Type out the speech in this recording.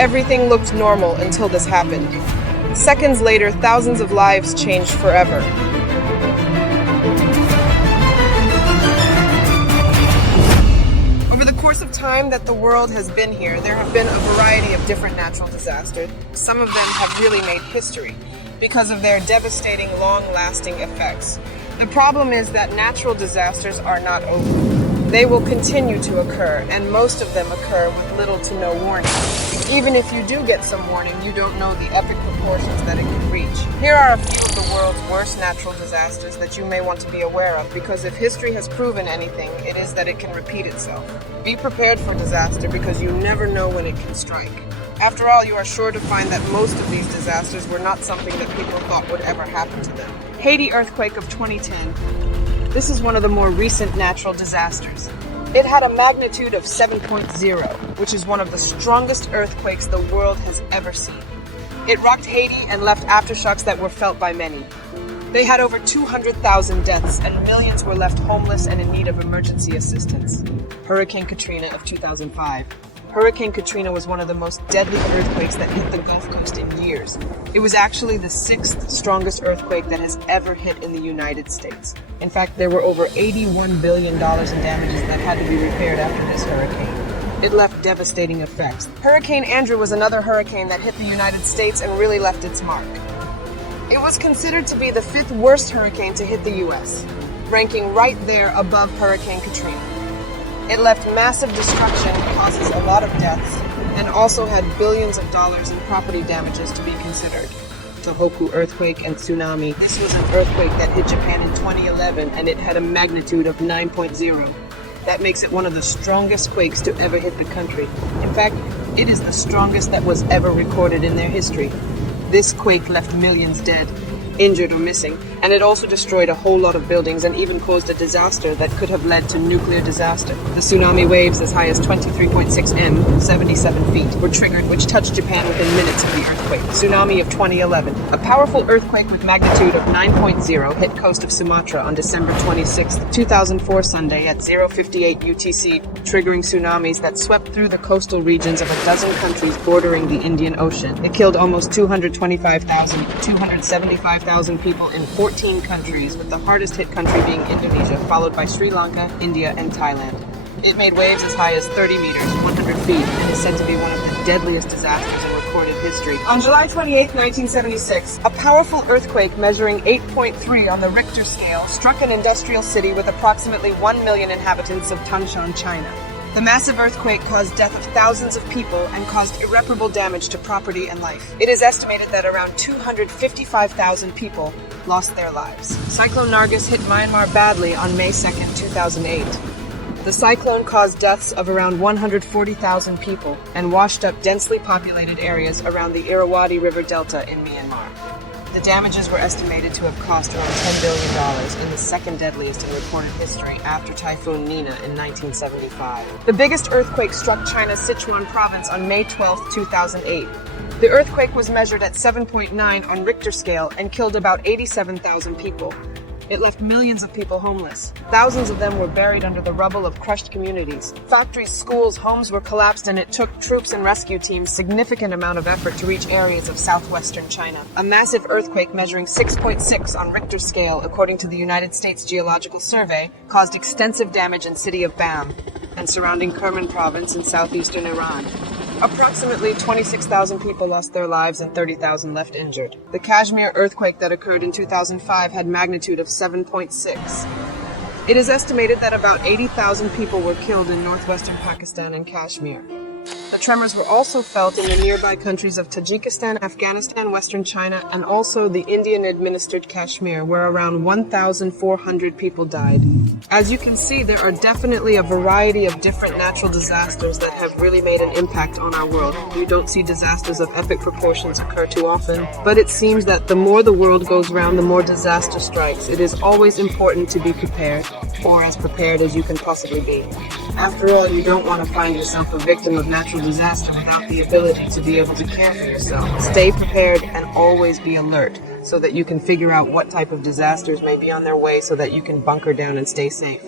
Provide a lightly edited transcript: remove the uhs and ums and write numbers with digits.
Everything looked normal until this happened. Seconds later, thousands of lives changed forever. Over the course of time that the world has been here, there have been a variety of different natural disasters. Some of them have really made history because of their devastating, long-lasting effects. The problem is that natural disasters are not over. They will continue to occur, and most of them occur with little to no warning. Even if you do get some warning, you don't know the epic proportions that it can reach. Here are a few of the world's worst natural disasters that you may want to be aware of, because if history has proven anything, it is that it can repeat itself. Be prepared for disaster because you never know when it can strike. After all, you are sure to find that most of these disasters were not something that people thought would ever happen to them. Haiti earthquake of 2010. This is one of the more recent natural disasters. It had a magnitude of 7.0, which is one of the strongest earthquakes the world has ever seen. It rocked Haiti and left aftershocks that were felt by many. They had over 200,000 deaths, and millions were left homeless and in need of emergency assistance. Hurricane Katrina of 2005. Hurricane Katrina was one of the most deadly earthquakes that hit the Gulf Coast in years. It was actually the 6th strongest earthquake that has ever hit in the United States. In fact, there were over $81 billion in damages that had to be repaired after this hurricane. It left devastating effects. Hurricane Andrew was another hurricane that hit the United States and really left its mark. It was considered to be the 5th worst hurricane to hit the U.S., ranking right there above Hurricane Katrina. It left massive destruction, causes a lot of deaths, and also had billions of dollars in property damages to be considered. Tohoku earthquake and tsunami. This was an earthquake that hit Japan in 2011, and it had a magnitude of 9.0. That makes it one of the strongest quakes to ever hit the country. In fact, it is the strongest that was ever recorded in their history. This quake left millions dead, injured or missing, and it also destroyed a whole lot of buildings and even caused a disaster that could have led to nuclear disaster. The tsunami waves as high as 23.6 m, 77 feet, were triggered, which touched Japan within minutes of the earthquake. Tsunami of 2011. A powerful earthquake with magnitude of 9.0 hit coast of Sumatra on December 26, 2004 Sunday at 0:58 UTC, triggering tsunamis that swept through the coastal regions of a dozen countries bordering the Indian Ocean. It killed almost 275,000 people in 14 countries, with the hardest hit country being Indonesia, followed by Sri Lanka, India, and Thailand. It made waves as high as 30 meters, 100 feet, and is said to be one of the deadliest disasters in recorded history. On July 28, 1976, a powerful earthquake measuring 8.3 on the Richter scale struck an industrial city with approximately 1 million inhabitants of Tangshan, China. The massive earthquake caused death of thousands of people and caused irreparable damage to property and life. It is estimated that around 255,000 people lost their lives. Cyclone Nargis hit Myanmar badly on May 2, 2008. The cyclone caused deaths of around 140,000 people and washed up densely populated areas around the Irrawaddy River Delta in Myanmar. The damages were estimated to have cost around $10 billion in the second deadliest in recorded history after Typhoon Nina in 1975. The biggest earthquake struck China's Sichuan province on May 12, 2008. The earthquake was measured at 7.9 on Richter scale and killed about 87,000 people. It left millions of people homeless. Thousands of them were buried under the rubble of crushed communities. Factories, schools, homes were collapsed, and it took troops and rescue teams significant amount of effort to reach areas of southwestern China. A massive earthquake measuring 6.6 on Richter scale, according to the United States Geological Survey, caused extensive damage in city of Bam and surrounding Kerman province in southeastern Iran. Approximately 26,000 people lost their lives and 30,000 left injured. The Kashmir earthquake that occurred in 2005 had magnitude of 7.6. It is estimated that about 80,000 people were killed in northwestern Pakistan and Kashmir. The tremors were also felt in the nearby countries of Tajikistan, Afghanistan, Western China, and also the Indian-administered Kashmir, where around 1,400 people died. As you can see, there are definitely a variety of different natural disasters that have really made an impact on our world. You don't see disasters of epic proportions occur too often, but it seems that the more the world goes round, the more disaster strikes. It is always important to be prepared, or as prepared as you can possibly be. After all, you don't want to find yourself a victim of natural disaster without the ability to be able to care for yourself. Stay prepared and always be alert so that you can figure out what type of disasters may be on their way so that you can bunker down and stay safe.